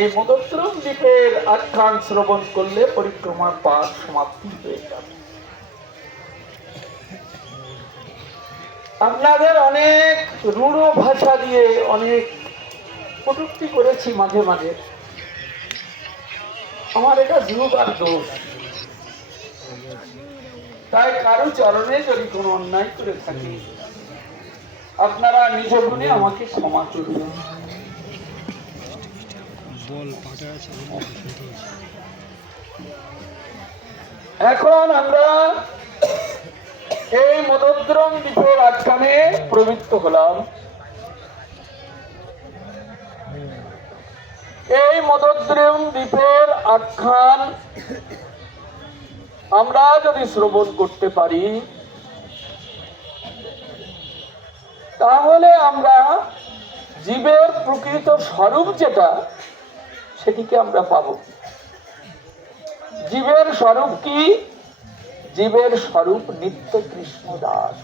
এই মদোদ্রম দ্বীপের আখ্যান শ্রবণ করলে পরিক্রমার পাঠ সমাপ্তি হয়ে যাবে। আপনাদের অনেক রূঢ় ভাষা দিয়ে অনেক কটূক্তি করেছি মাঝে মাঝে, আমার এটা যুগ আর দোষ। তাই কারো চরণে যদি কোনো অন্যায় করে থাকি, আপনারা নিজ গুণে আমাকে ক্ষমা করবেন। এখন আমরা এই মদোদ্রম দ্বীপের আখ্যানে প্রবৃত্ত হলাম। এই মদোদ্রম দ্বীপের আখ্যান আমরা যদি শ্রবণ করতে পারি, তাহলে আমরা জীবের প্রকৃত স্বরূপ যেটা, সেটিকে আমরা পাব। জীবের স্বরূপ কি? জীবের স্বরূপ নিত্য কৃষ্ণ দাস।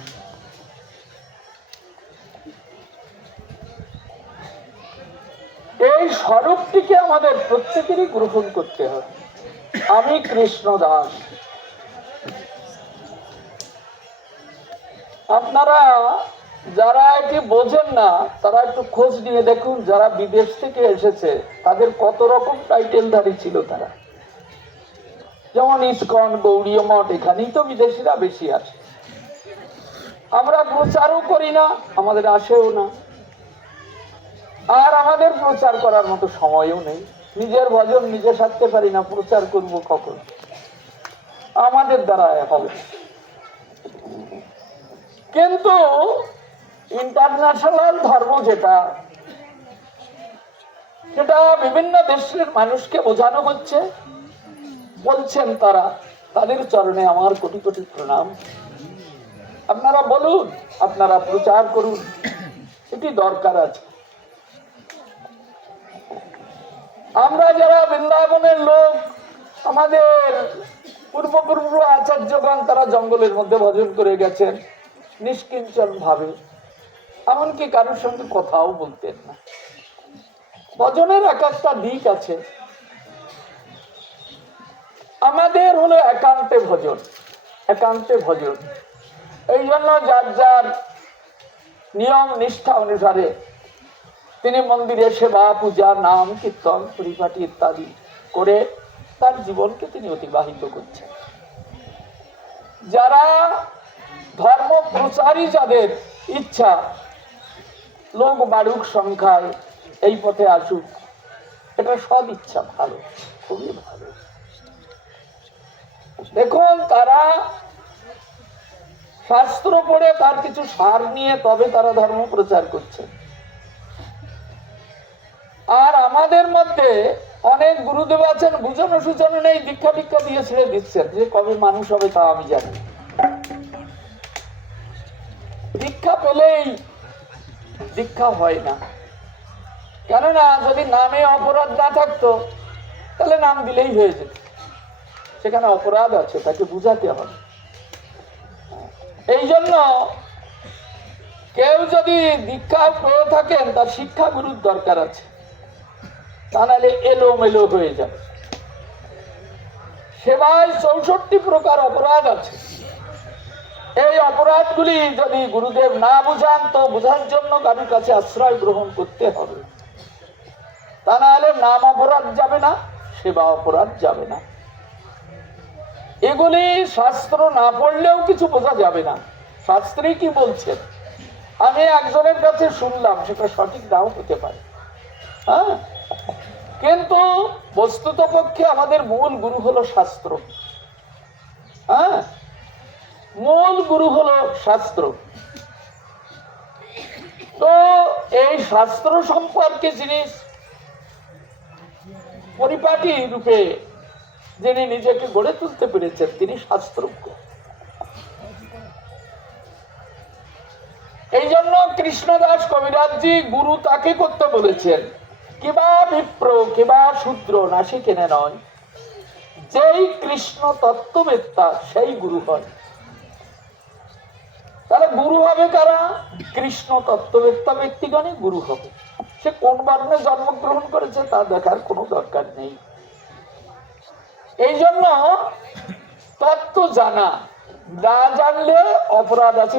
এই স্বরূপটিকে আমাদের প্রত্যেকেরই গ্রহণ করতে হবে। আমি কৃষ্ণ দাস। আপনারা যারা এটি বোঝেন না, তারা একটু খোঁজ নিয়ে দেখুন, যারা বিদেশ থেকে এসেছে তাদের কত রকম টাইটেলধারী ছিল তারা। যেমন ইসকন, গৌড়ীয় মঠ, এখানেই তো বিদেশিরা বেশি আছে। আমরা প্রচারও করি না, আমাদের আসেও না, আর আমাদের প্রচার করার মতো সময়ও নেই। নিজের ভজন নিজে সারতে পারি না, প্রচার করব কখন? আমাদের দ্বারা হবে। কিন্তু ইন্টারন্যাশনাল ধর্ম যেটা, সেটা বিভিন্ন দেশের মানুষকে বোঝানো হচ্ছে, বলছেন তারা। তাদের চরণে আমার কোটি কোটি প্রণাম। আপনারা বলুন, আপনারা প্রচার করুন, এটি দরকার আছে। আমরা যারা বৃন্দাবনের লোক, আমাদের পূর্বপূর্ব আচার্যগণ তারা জঙ্গলের মধ্যে ভজন করে গেছেন নিষ্কিঞ্চন ভাবে, এমনকি কারোর সঙ্গে কথাও বলতেন না। ভজনের এক একটা দিক আছে। আমাদের হলো একান্তে ভজন, একান্তে ভজন। এই জন্য যার যার নিয়ম নিষ্ঠা অনুসারে তিনি মন্দিরে সেবা, পূজা, নাম কীর্তন, পরিপাটি ইত্যাদি করে তার জীবনকে তিনি অতিবাহিত করছেন। যারা ধর্ম প্রচারী, যাদের ইচ্ছা লোক বাড়ুক সংখ্যায়, এই পথে আসুক, এটা সদ ইচ্ছা, ভালো, খুবই ভালো। দেখুন, তারা শাস্ত্র পড়ে তার কিছু সার নিয়ে তবে তারা ধর্ম প্রচার করছে। আর আমাদের মধ্যে অনেক গুরুদেব আছেন, বুঝানো সুঝানো নেই, দীক্ষা দীক্ষা দিয়ে ছেড়ে দিচ্ছেন। যে কবে মানুষ হবে তা আমি জানি। দীক্ষা পেলেই দীক্ষা হয় না। কেননা যদি নামে অপরাধ না থাকতো, তাহলে নাম দিলেই হয়ে যেত। সেখানে অপরাধ আছে, তাকে বুঝাতে হবে। এই জন্য কেউ যদি দীক্ষা পেয়ে থাকেন, তার শিক্ষা গুরুর দরকার আছে, তা নাহলে এলোমেলো হয়ে যাবে। সেবায় 64 প্রকার অপরাধ আছে। এই অপরাধগুলি যদি গুরুদেব না বুঝান, তো বোঝার জন্য কারোর কাছে আশ্রয় গ্রহণ করতে হবে। তা নাহলে নাম অপরাধ যাবে না, সেবা অপরাধ যাবে না। এগুলি শাস্ত্র না পড়লেও কিছু বোঝা যাবে না। শাস্ত্রে কি বলছেন আমি একজনের কাছে শুনলাম, সেটা সঠিক নাও হতে পারে, হ্যাঁ, কিন্তু বস্তুত পক্ষে আমাদের মূল গুরু হলো শাস্ত্র। হ্যাঁ, মূল গুরু হলো শাস্ত্র। তো এই শাস্ত্র সম্পর্কে যিনি পরিপাটি রূপে যিনি নিজেকে গড়ে তুলতে পেরেছেন, তিনি শাস্ত্রজ্ঞ। এই জন্য কৃষ্ণদাস কবিরাজজি গুরু তাকে করতে বলেছেন, কিবা বিপ্র কিবা শূদ্র নাসিকেনে নয়, যেই কৃষ্ণ তত্ত্ববেত্তা সেই গুরু হয়। তাহলে গুরু হবে কারা? কৃষ্ণ তত্ত্ববেত্তা ব্যক্তিগণই গুরু হবে। সে কোন বর্ণে জন্মগ্রহণ করেছে তা দেখার কোনো দরকার নেই। এই জন্য তত্ত্ব জানা, না জানলে অপরাধ আছে।